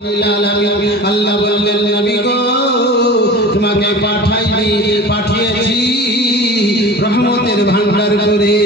আল্লাহ বললেন নবী গো তোমাকে পাঠিয়েছি রহমতের ভান্ডার করে।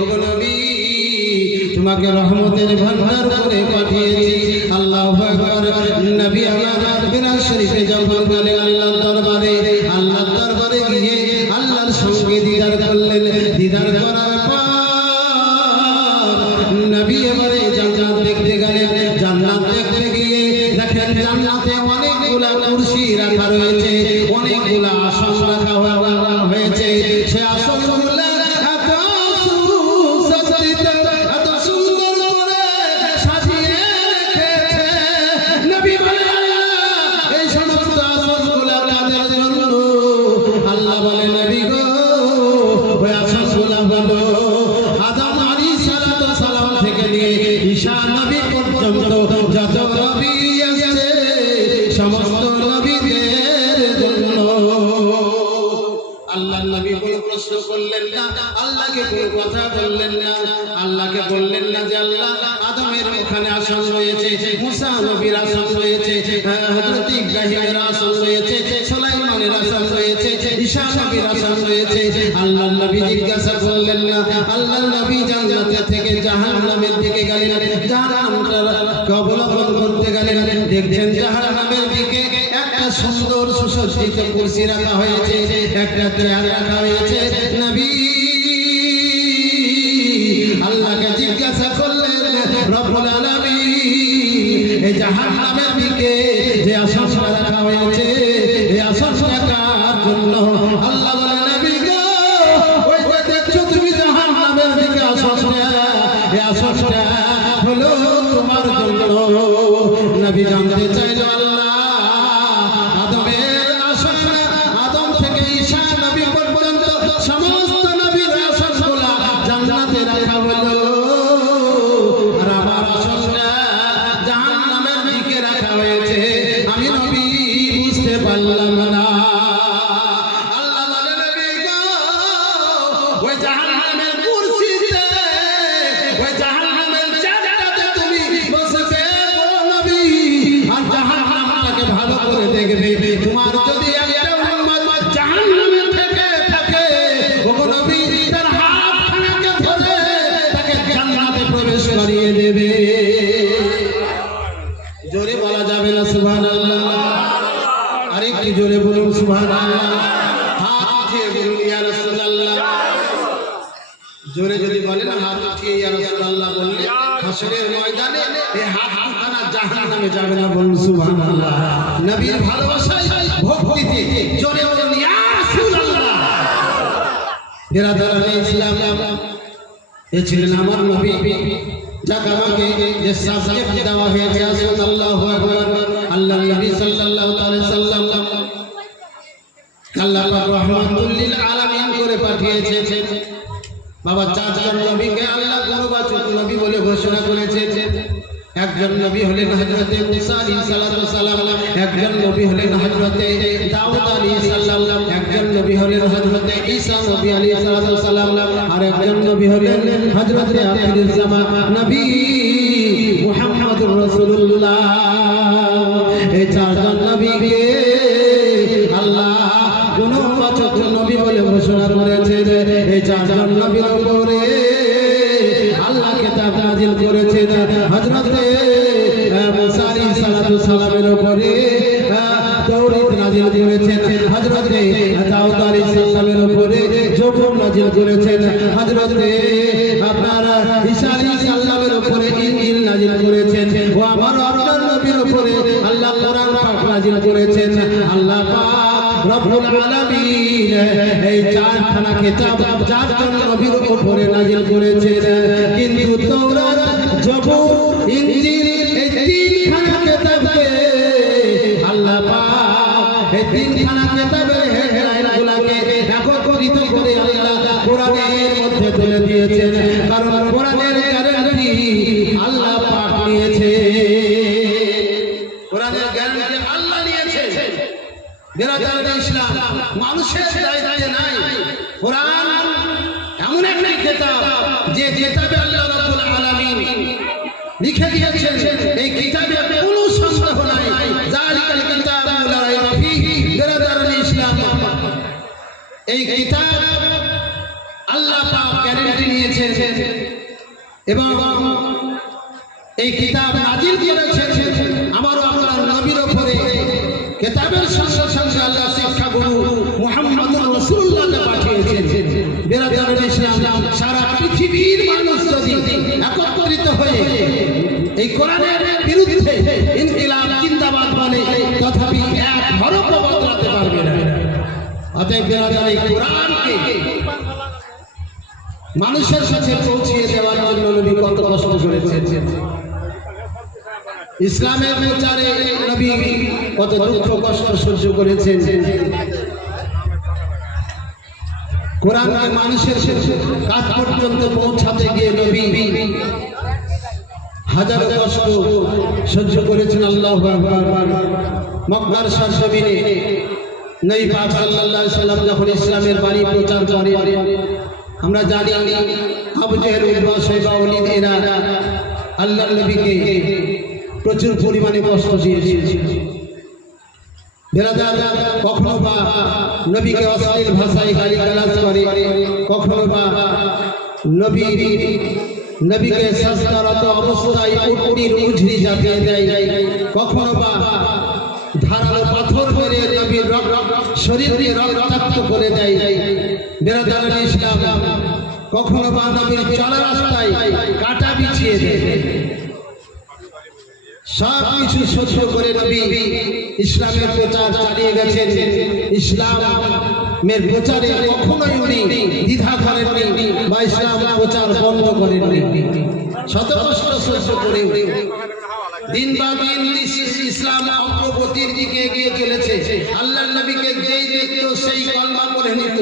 ওগো নবী তোমাকে রহমতের ভান্ডার করে পাঠিয়েছি। আল্লাহু আকবার। নবী আমার মিরাজ শরীফে যখন গেলেন আল্লাহর দরবারে গিয়ে আল্লাহর সঙ্গে দিদার করলেন। দিদার করার পর নবী এবারে জান্নাত দেখতে গেলেন। জান্নাত দেখতে গিয়ে দেখেন জান্নাতে অনেকগুলা কুরসি রাখা রয়েছে, অনেকগুলা আসন রাখা হয়েছে। সে আসনগুলা এত সুসজ্জিত, এত সুন্দর করে সাজিয়ে রেখেছে। নবী বলে এই সমস্ত আসনগুলা কাদের জন্য? আল্লাহ বলে নবী গো ওই আসনগুলা হলো আদম আলাইহিস সালাম থেকে নিয়ে ঈসা নবী পর্যন্ত যত নবী আছে সমস্ত নবীদের জন্য। আল্লাহ নবী কোনো প্রশ্ন করলেন না, আল্লাহকে কোনো কথা বললেন না। আল্লাহকে বললেন না যে আল্লাহ আদমের ওখানে আসন রয়েছে, মুসা নবীর আসন রয়েছে, হযরত ইব্রাহিমের আসন রয়েছে, সুলাইমানের আসন রয়েছে, ঈসা নবীর আসন রয়েছে। আল্লাহ নবী জিজ্ঞাসা করলেন না। আল্লাহ নবী জান্নাত থেকে জাহান্নামের দিকে গেলেন। জাহান্নামটা অবলম্বন করতে গেলেন। দেখছেন জাহান্নামের দিকে একটা সুন্দর সুসজ্জিত কুরসি রাখা হয়েছে, একটা চেয়ার রাখা হয়েছে। নবী আল্লাহকে জিজ্ঞাসা করলেন রব্বুল আলামিন এই জাহান্নামের দিকে যে আসনটা রাখা হয়েছে এই আসনটা কার জন্য? আল্লাহ বলে নবী গো ওই যে দেখছো তুমি জাহান্নামের দিকে আসনটা, এই আসনটা হলো তোমার জন্য। নবী জানতে চাইল আল্লাহ আদমের আসন, আদম থেকে ঈসা নবী পর্যন্ত সমস্ত নবীর আসনগুলা জান্নাতে রাখা হলো, আর আমার আসনটা জাহান্নামের দিকে রাখা হয়েছে। আমি নবী বুঝতে পারলাম না। আল্লাহ বলে নবী গো ওই জাহান্নামের কুরসিতে, ওই জাহান্নামের চেয়ারটাতে তুমি বসবে গো নবী, আর জাহান্নামটাকে ভালো করে দেখবে। তোমার যদি একটা উম্মত জাহান্নামে থেকে থাকে ওগো নবী তার হাতখানাকে ধরে তাকে জান্নাতে প্রবেশ করিয়ে দেবে। জোরে বলা যাবে না সুবহানাল্লাহ? আরেকটু জোরে বলুন সুবহানাল্লাহ। হাত উঠিয়ে বলুন ইয়া রাসূলুল্লাহ। জোরে যদি বলেন হাত উঠিয়ে ইয়া রাসূলুল্লাহ বললে হাসরের ময়দানে এই হাতখানা জাহান্নামে যাবে না। বলুন সুবহানাল্লাহ। নবীর ভালোবাসায় ভক্তিতে জোরে বলুন ইয়া রাসূলুল্লাহ। বিরাদরানে ইসলাম, এ ছিলেন আমার নবী যাকে আমাকে যে সাবজেক্ট দেওয়া হয়েছে আসুন আল্লাহু আকবার। আল্লাহ নবী সাল্লাল্লাহু আলাইহি সাল্লাম আল্লাহ পাক রাহমাতুল লিল আলামিন করে পাঠিয়েছেন। বাবা চারজন নবীকে আল্লাহ গুণবাচক নবী বলে ঘোষণা করেছেন। একজন নবী হলেন হযরতে মুসা আলাইহিস সালাম, একজন নবী হলেন হযরতে দাউদ আলাইহিস সালাম, একজন নবী হলেন হযরতে ঈসা নবী আলাইহিস সালাম, আর একজন নবী হলেন হযরতে আখিরুজ জামান নবী মুহাম্মদুর রাসূলুল্লাহ। এই চারজন নবীকে আল্লাহ গুণবাচক নবী বলে ঘোষণা করেছেন। এই চারজন নবীর উপরে আল্লাহ কিতাব নাযিল করেছেন। হযরতে মুসা আলাইহিস সালামের উপরে তাওরাত নাযিল করেছেন। হযরতে দাউদ আলাইহিস সালামের উপরে জবুর নাযিল করেছেন। হযরতে আপনারা ঈসা আলাইহিস সালামের উপরে ইনজিল নাযিল করেছেন। ও আমার আপনার নবীর উপরে আল্লাহ কোরআন পাক নাযিল করেছেন। আল্লাহ পাক রব্বুল আলামিন এই চারখানা কিতাব চারজন নবীর উপরে নাযিল করেছেন। কিন্তু তাওরাত, জবুর, ইনজিল এই তিনখানা কিতাবকে আল্লাহ পাক এই তিনখানা কিতাবের হেডলাইনগুলোকে একত্রিত করে আল্লাহ কোরআনের মধ্যে তুলে দিয়েছেন। কারণ কোরআনের গ্যারান্টি আল্লাহ পাক নিয়েছে। কোরআনের গ্যারান্টি আল্লাহ নিয়েছে। বিরাদরানে ইসলাম মানুষের দায়িত্বে নাই। কোরআন এমন একটা কিতাব যে কিতাবে আল্লাহ রাব্বুল আলামিন লিখে দিয়েছেন। এই কিতাবে কিতাব আল্লাহ পাক গ্যারান্টি নিয়েছেন এবং এই কিতাব নাজিল করেছেন আমার আপনার নবীর উপরে। কিতাবের সঙ্গে সঙ্গে আল্লাহ শিক্ষাগুরু মুহাম্মদুর রাসূলুল্লাহকে পাঠিয়েছেন। বিরাদরান ইসলাম, সারা পৃথিবীর মানুষ যদি একত্রিত হয়ে এই কোরআনের বিরুদ্ধে ইনকিলাব জিন্দাবাদ বলে তথাপি এক হরফ বদলাতে পারবে না। অতএব বিরাদরান এই কোরআনকে মানুষের কাছে পৌঁছিয়ে দেওয়ার জন্য নবী কত কষ্ট করেছেন। ইসলামের প্রচারে নবী কত দুঃখ কষ্ট সহ্য করেছেন। কোরআনকে মানুষের কাছ পর্যন্ত পৌঁছাতে গিয়ে নবী হাজারো কষ্ট সহ্য করেছেন। আল্লাহু আকবার। মক্কার সরজমিনে নবী পাক সাল্লাল্লাহু আলাইহি সাল্লাম যখন ইসলামের বাণী প্রচার করেন, আমরা জানি আবু জেহেল, উতবা, শাইবা, ওয়ালিদ এরা আল্লাহর নবীকে প্রচুর পরিমাণে কষ্ট দিয়েছে। বেরাদার, কখনো বা নবীকে অশ্লীল ভাষায় গালিগালাজ করে, কখনো বা নবীকে সাজদারত অবস্থায় উটনির উঝরি চাপিয়ে দেয়, কখনো বা ধারালো পাথর মেরে নবীর শরীরকে রক্তাক্ত করে দেয়। বেরাদার ইসলাম, কখনো বা নবীর চলা রাস্তায় কাঁটা বিছিয়ে দেয়। সব কিছু সহ্য করে নবী ইসলামের প্রচার চালিয়ে গেছেন। ইসলামের প্রচারে কখনোই উনি দ্বিধা করেননি বা ইসলাম প্রচার বন্ধ করেননি। শত কষ্ট সহ্য করে দিন বা দিন ইসলাম অগ্রগতির দিকে এগিয়ে চলেছে। আল্লাহর নবীকে যেই দেখতো সেই কলমা পড়ে নিত।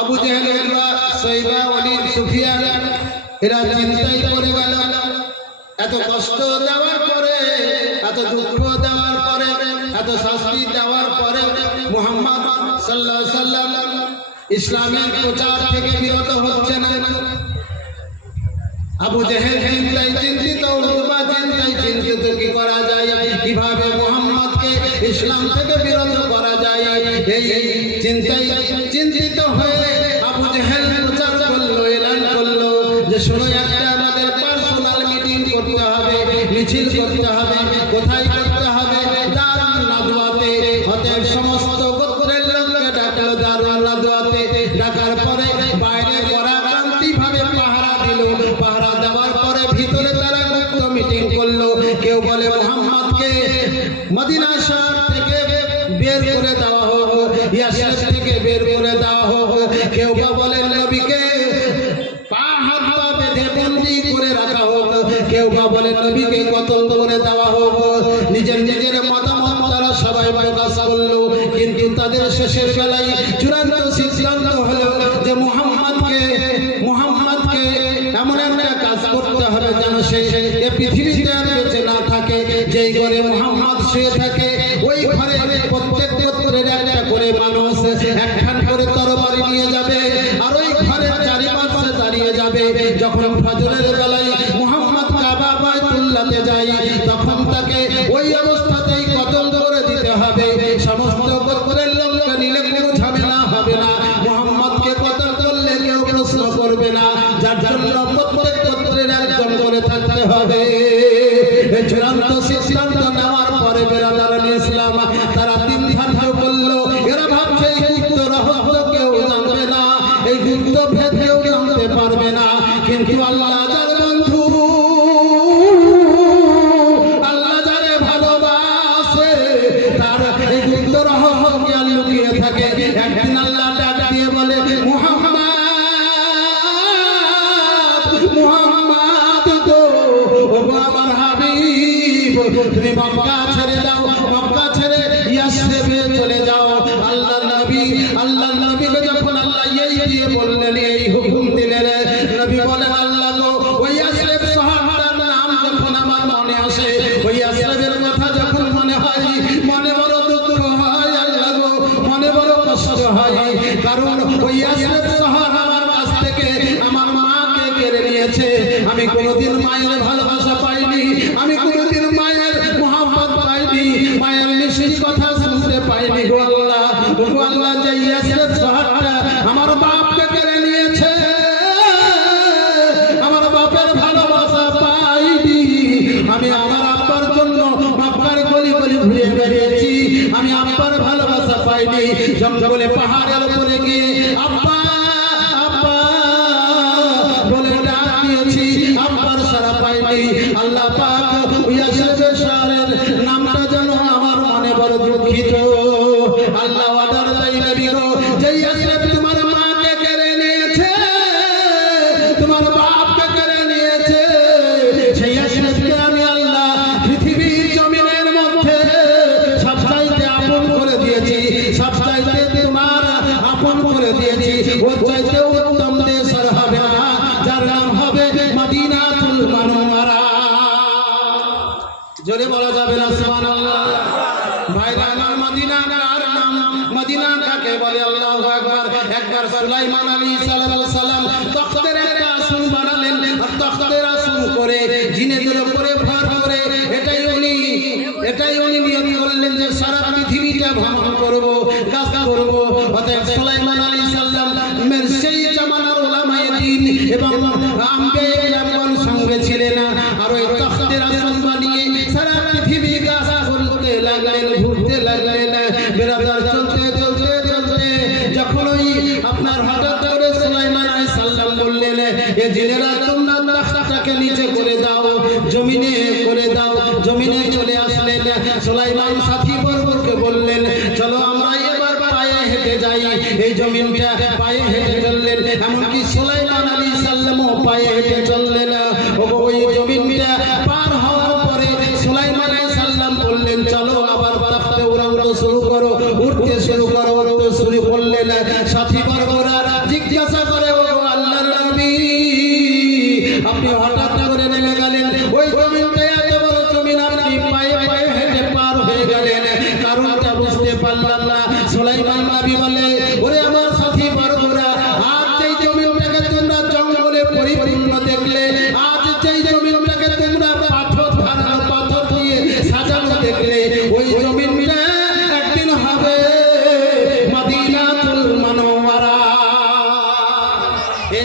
আবু জেহেল, উতবা, শাইবা, ওয়ালিদ, সুফিয়ান এরা চিন্তায় পড়ে গেল। এত কষ্ট দেওয়ার পরে, এত দুঃখ দেওয়ার পরে, এত শাস্তি দেওয়ার পরে মুহাম্মদ সাল্লাল্লাহু আলাইহি সাল্লাম ইসলামের প্রচার থেকে বিরত হচ্ছে না। আবু জেহেল চিন্তায় চিন্তিত, উতবা চিন্তায় চিন্তিত, কি করা যায়, কিভাবে মুহাম্মদকে ইসলাম থেকে বিরত করা যায়। এই চিন্তায় চিন্তিত হয়ে আবু জেহেল প্রচার করলো, এলান করলো যে শোনো, একটা আমাদের পার্সোনাল মিটিং করতে হবে, মিছিল করতে হবে। কোথায় করতে হবে? দারুন নাদওয়াতে। অতএব সমস্ত গোত্রের লোককে ডাকলো দারুন নাদওয়াতে। ডাকার পরে বাইরে পরাক্রান্তি ভাবে পাহারা দিল। পাহারা দেওয়ার পরে ভিতরে তারা গুপ্ত মিটিং করলো। কেউ বলে মুহাম্মদকে মদিনা শহর থেকে বের করে দেওয়া হোক, ইয়াসরিব থেকে বের করে দেওয়া হোক। কেউ বা বলে নবীকে পা হাত পা বেঁধে বন্দী করে রাখা হোক। কেউ বা বলে নবীকে কতল করে দেওয়া হোক। নিজের নিজের মতামত তারা সবাই প্রকাশ করলো, কিন্তু তাদের শেষের বেলায় চূড়ান্ত সিদ্ধান্ত হলো যে মুহাম্মদকে এমন একটা কাজ করতে হবে যেন সে এ পৃথিবীতে আর বেঁচে না থাকে। যেই ঘরে মুহাম্মদ শুয়ে থাকে ওই ঘরে প্রত্যেক গোত্রের একটা করে মানুষ একখান করে তরবারি নিয়ে যাবে, আর ওই ঘরের চারিপাশে দাঁড়িয়ে যাবে। যখন ফজরের বেলায় মুহাম্মদ কাবা বাইতুল্লাহতে যায়, তখন তাকে ওই অবস্থাতেই কতল করে দিতে হবে। সমস্ত গোত্রের লোককে নিলে কোনো ঝামেলা হবে না, মুহাম্মদকে কতল করলে কেউ প্রশ্ন করবে না। যার জন্য প্রত্যেক গোত্রের একজন করে থাকতে হবে। চূড়ান্ত সিদ্ধান্ত নেওয়ার পরে বেরাদারান ইসলাম তারা তিন ধার্য করলো। এরা ভাবছে এই গুপ্ত রহস্য কেউ জানবে না, এই গুপ্ত ভেদ কেউ জানতে পারবে না। কিন্তু আল্লাহ যার বন্ধু, আল্লাহ যারে ভালোবাসে, তার এই গুপ্ত রহস্য জ্ঞান লুকিয়ে থাকে। একদিন আল্লাহ ডাক দিয়ে বলে, মুহাম্মদ গো, ও আমার হাবিব, তুমি মক্কা ছেড়ে দাও, মক্কা ছেড়ে ইয়াসরিবে চলে যাও। আল্লাহর নবীকে যখন আল্লাহ এই দিয়ে বললেন, এই হুকুম দিলেন, নবী বলেন, আল্লাহ গো, ওই ইয়াসরিব শহরটার নাম যখন আমার মনে আসে, ওই ইয়াসরিবের কথা যখন মনে হয়, মনে বড় দুঃখ হয়। আল্লাহ গো, মনে বড় কষ্ট হয়। কারণ ওই ইয়াসরিব শহর আমার কাছ থেকে আমার মাকে কেড়ে নিয়েছে। আমি কোনোদিন মায়ের ভালোবাসা পাইনি, আমি কোনোদিন মায়ের মুহাব্বত পাইনি, মায়ের মিষ্টি কথা শুনতে পাইনি। গো আল্লাহ, যে ইয়াসরিব শহরটা জঙ্গলে পাহাড়ের উপরে গিয়ে আব্বা আব্বা বলে ডাক দিয়েছি, আব্বার সারা পাইনি। আল্লাহ পাক ইয়াসরিফের শহরের নামটা যেন আমার মনে বড় দুঃখিত। আল্লাহ অর্ডার দেয় নবী গো, যে ইয়াসরিফ তোমার মাকে কেড়ে নিয়েছে, তোমার বাপকে কেড়ে নিয়েছে, সেই ইয়াসরিফকে আমি আল্লাহ পৃথিবীর জমিনের মধ্যে সবচাইতে আপন করে দিয়েছি, সবচাইতে তোমার আপন করে দিয়েছি। ওর চাইতে উত্তম দেশ আর হবে না, যার নাম হবে মদিনাতুল মুনাওয়ারা। জোরে বলা যাবে না সুবহানাল্লাহ? ভাইরা আমার, মদিনা কার নাম? মদিনা কাকে বলে? আল্লাহু আকবার। একবার সুলাইমান আলাইহিস সালাম তখতের একটা আসন বানালেন, আর তখতের আসন করে জিনেদের উপরে ভর করে এটাই উনি নিয়ত করলেন যে সারা পৃথিবীটা ভ্রমণ করব, কাজ করব। অতএব সুলাইমান আলাইহিস সালামের সেই জামানার উলামায়ে দ্বীন এবং আম্বিয়ায়ে কেরামগণ সঙ্গে ছিলেন, আর ওই তখতের আসন বানিয়ে সারা পৃথিবী কাজ করতে লাগলেন, ঘুরতে লাগলেন। বেরাদার চলতে চলতে চলতে যখন ওই আপনার হঠাৎ করে সুলাইমান আলাইহিস সালাম বললেন, এ জিনেরা তোমরা তখতটাকে নিচে করে দাও, জমিনে করে দাও। জমিনে চলে আসলেন। সুলাইমান সাথী বর্গকে বললেন, চলো আমরা এবার পায়ে হেঁটে যাই। এই জমিনটা পায়ে হেঁটে চললেন, এমনকি সুলাইমান আলাইহিস সালামও পায়ে হেঁটে চললেন। ওই জমিনটা পার হওয়ার পরে সুলাইমান আলাইহিস সালাম বললেন, চলো আবার তখতে উড়াউড়ো শুরু করো, উঠতে শুরু করো। উড়তে শুরু করলেন। সাথী বর্গরা জিজ্ঞাসা করে, ও আল্লাহর নবী, আপনি হঠাৎ করে নেমে গেলেন, ওই জমিনটা এত বড় জমিন, আপনি পায়ে পায়ে হেঁটে পার হয়ে গেলেন, কারণটা বুঝতে পারলাম না। সুলাইমান নবী বলে, ওরে আমার সাথী বর্গরা, আজ যেই জমিনটাকে তোমরা জঙ্গলে পরিপূর্ণ দেখলে, আজ যেই জমিনটাকে তোমরা পাথর ধারানো পাথর দিয়ে সাজানো দেখলে, ওই জমিনটা একদিন হবে মদিনাতুল মুনাওয়ারা। এই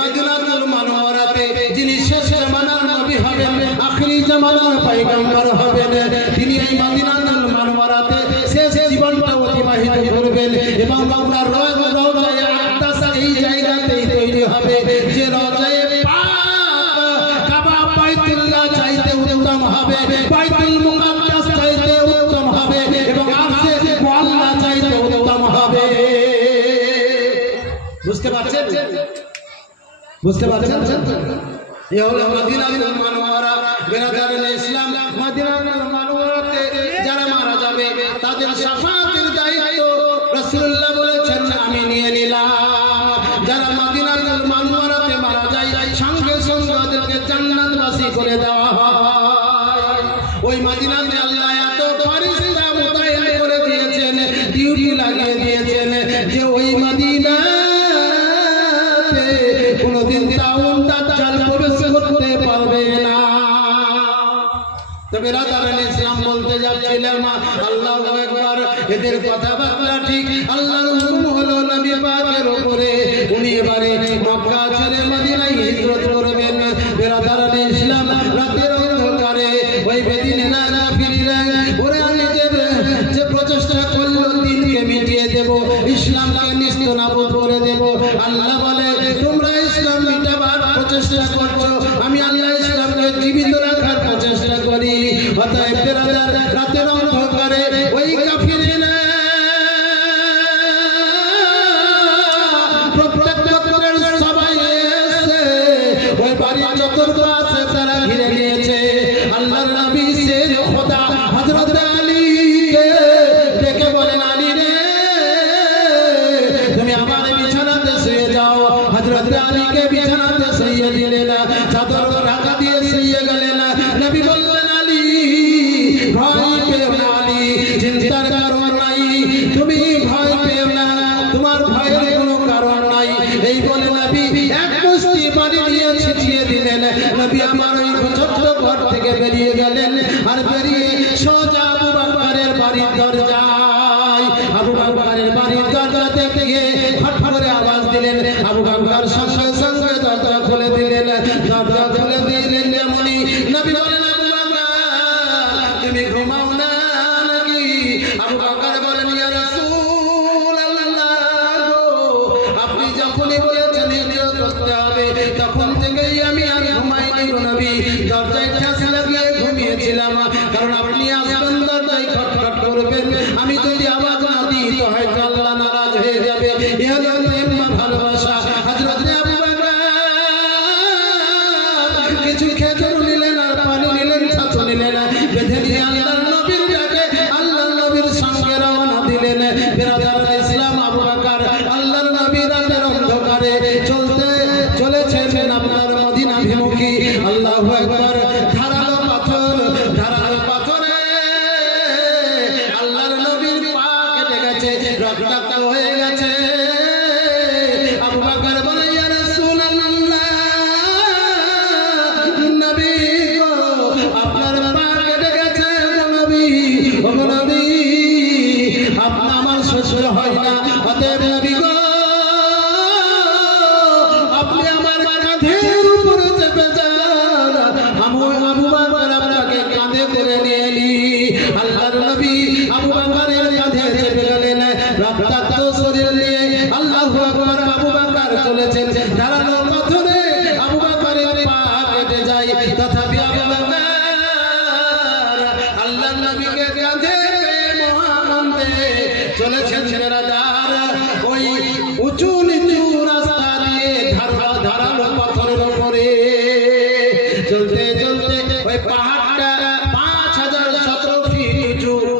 মদিনাতুল মুনাওয়ারাতে যিনি শেষ জামানার নবী হবেন, আখিরি জামানার পয়গম্বর হবেন, তিনি এই মদিনাতুল মুনাওয়ারাতে শেষ জীবনটা অতিবাহিত করবেন। এবং আপনার রওজায়ে আকদাস এই জায়গাতেই তৈরি হবে, যে রওজায়ে পাক কাবা বাইতুল্লাহ চাইতে উত্তম হবে, বাইতুল মুকাদ্দাস চাইতে উত্তম হবে, এবং আরশে মুআল্লা চাইতে উত্তম হবে। বুঝতে পারছেন? বুঝতে পারছেন? এ হলো মদিনাতুল মুনাওয়ারা। বেরাদারানে ইসলাম, মদিনাতুল মুনাওয়ারাতে যারা মারা যাবে তাদের শাফাআতের দায়িত্ব রাসূলুল্লাহ বলেছেন আমি নিয়ে নিলাম। যারা মদিনাতুল মুনাওয়ারাতে মারা যায়, সঙ্গে সঙ্গে ওদেরকে জান্নাতবাসী করে দেওয়া হয়। ওই মদিনাতে আল্লাহ এত ফেরেশতা মোতায়েন করে দিয়েছেন, ডিউটি লাগিয়ে দিয়েছেন, যে ওই মদিনা কোনদিন তাউন দাজ্জাল প্রবেশ করতে পারবে না। তবে বেরাদারানে ইসলাম বলতে যাচ্ছিলাম, আল্লাহু আকবার। এদের কথাবার্তা ঠিক, আল্লাহর হুকুম হলো নবী পাকের উপরে, উনি এবারে মক্কা ছেড়ে মদিনায় হিজরত করবেন। বেরাদারানে ইসলাম, রাতের অন্ধকারে ওই বেদিনেরা কাফিররা ওরা নিজের যে প্রচেষ্টা করলো দিনকে মিটিয়ে দেব, ইসলামকে নিস্তেনাবুদ করে দেব। আল্লাহ বলে, তোমরা ইসলাম মিটাবার প্রচেষ্টা করছো, আমি আল্লাহ ইসলামকে জীবিত রাখার প্রচেষ্টা করি। অতএব বেরাদার, রাতের অন্ধকারে ওই কাফিররা প্রত্যেক গোত্রের সবাই নবী দরজায় ঠাস লাগিয়ে ঘুমিয়েছিলাম, কারণ আপনি আসবেন দরজায় খটখট করবেন, আমি যদি আওয়াজ না দিই তো হয়তো আল্লাহ নারাজ হয়ে যাবে। এ হলো প্রেম বা ভালোবাসা। হযরত আবু বকর কিছু খেজুর নিলেন আর পানি নিলেন, ছাতু নিলেন, বেঁধে দিয়ে আল্লাহর নবীর ডাকে আল্লাহর নবীর সঙ্গে রওনা দিলেন। বিরাদর ইসলাম, আবু বকর আল্লাহর নবীর রাতের অন্ধকারে চলেছেন আপনার মদিনাভিমুখী। আল্লাহু আকবার। ধারালো পাথরে আল্লাহর নবীর পা কেটে গেছে, রক্তাক্ত হয়ে গেছে। আবু বকর বলে, ইয়া রাসূলুল্লাহ, নবী গো, আপনার পা কেটে গেছে গো নবী, ও নবী, আপনি আমার শ্বশুর হয় না, অতএব নবী গো, আপনি আমার কাঁধের উপরে চেপে যান। আবু বকর আপনাকে কাঁধে করে নিয়ে নি। আল্লাহর নবী আবু বকরের কাঁধে চেপে গেলেন, রক্তাক্ত শরীর নিয়ে। আল্লাহু আকবার। আবু বকর চলেছেন, ধারালো পাথরে আবু বকরের পা কেটে যায়, তথাপি আবু বকর আল্লাহর নবীকে কাঁধে মহানন্দে চলেছেন। বেরাদার, ওই উঁচু নিচু রাস্তা দিয়ে ধারালো পাথরের উপরে চলতে চলতে ওই পাহাড়টা 5017 ফিট উঁচু।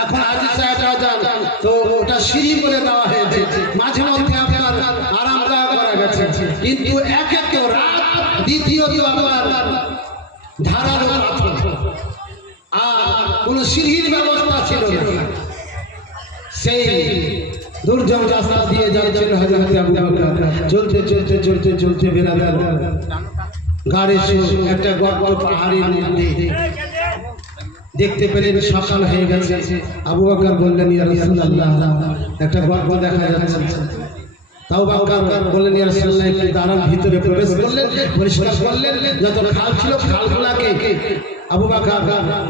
এখন আজি সাহেবরা যান তো ওটা সিঁড়ি করে দেওয়া হয়েছে, মাঝে মধ্যে আপনার আরামদায়ক করা গেছে, কিন্তু এক রাত, দ্বিতীয়ত আপনার ধারালো পাথর আর কোনো সিঁড়ির ব্যবস্থা ছিল না। সেই দুর্গম রাস্তা দিয়ে যাচ্ছেন হযরত আবু বকর। চলতে বেরাদার, গাড়ি একটা গর্ত পাহাড়ের মধ্যে দেখতে পেলেন, সকাল হয়ে গেছে। আবু বকর বললেন, ইয়া রাসূলুল্লাহ, একটা গর্ত দেখা যাচ্ছে। তাও বকর বললেন, ইয়া রাসূলুল্লাহ, একটু দাঁড়ান। ভিতরে প্রবেশ করলেন, পরিষ্কার করলেন, যত খাল ছিল খালগুলাকে আবু বকর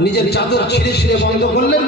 নিজের চাদর ছিঁড়ে বন্ধ করলেন।